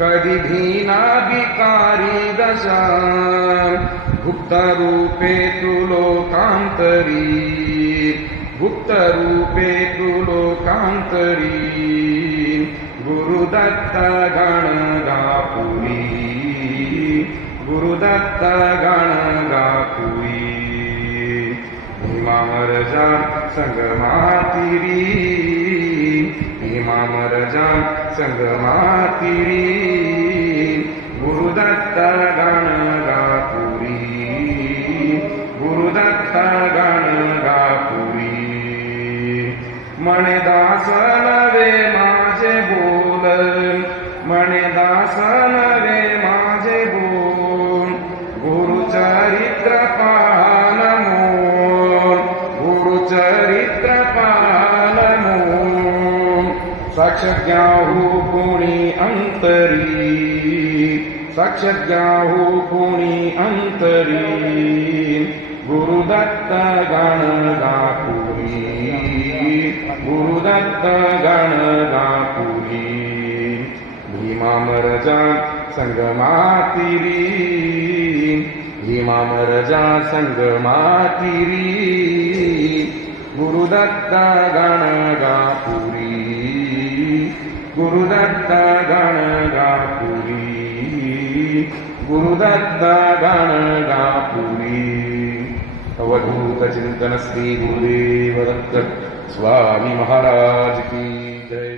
कधी भीना भिकारी दशा गुप्त रूपे तू लोकांतरी गुप्त रूपे तू लोकांतरी गुरुदत्त गणगापुरी गुरुदत्त गणगापुरी भीमामरजा संगमातिरी भीमामरजा संगमातिरी गुरुदत्त गणगापुरी गुरुदत्त गणगापुरी म्हणे दास नवे माझे बोल म्हणे दास नवे माझे बोल गुरुचरित्र पाहन मोल गुरुचरित्र पाहन मोल साक्ष ज्ञाहू कोणी अंतरी साक्ष ज्ञाहू कोणी अंतरी गुरुदत्त गणगापुरी गुरुदत्त गणगापुरी भीमामरजा संगमातिरी भीमामरजा संगमातिरी गुरुदत्त गणगापुरी गुरुदत्त गणगापुरी गुरुदत्त गणगापुरी अवधूत चिंतन श्री गुरुदेव दत्त स्वामी महाराज की जय।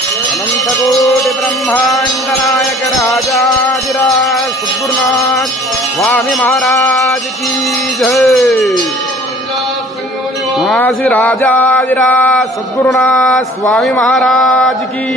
अनंतकोटि ब्रह्मांड नायक राजाधिराज सद्गुरुनाथ स्वामी महाराज की जय। श्री राजाधिराज सद्गुरुनाथ स्वामी महाराज की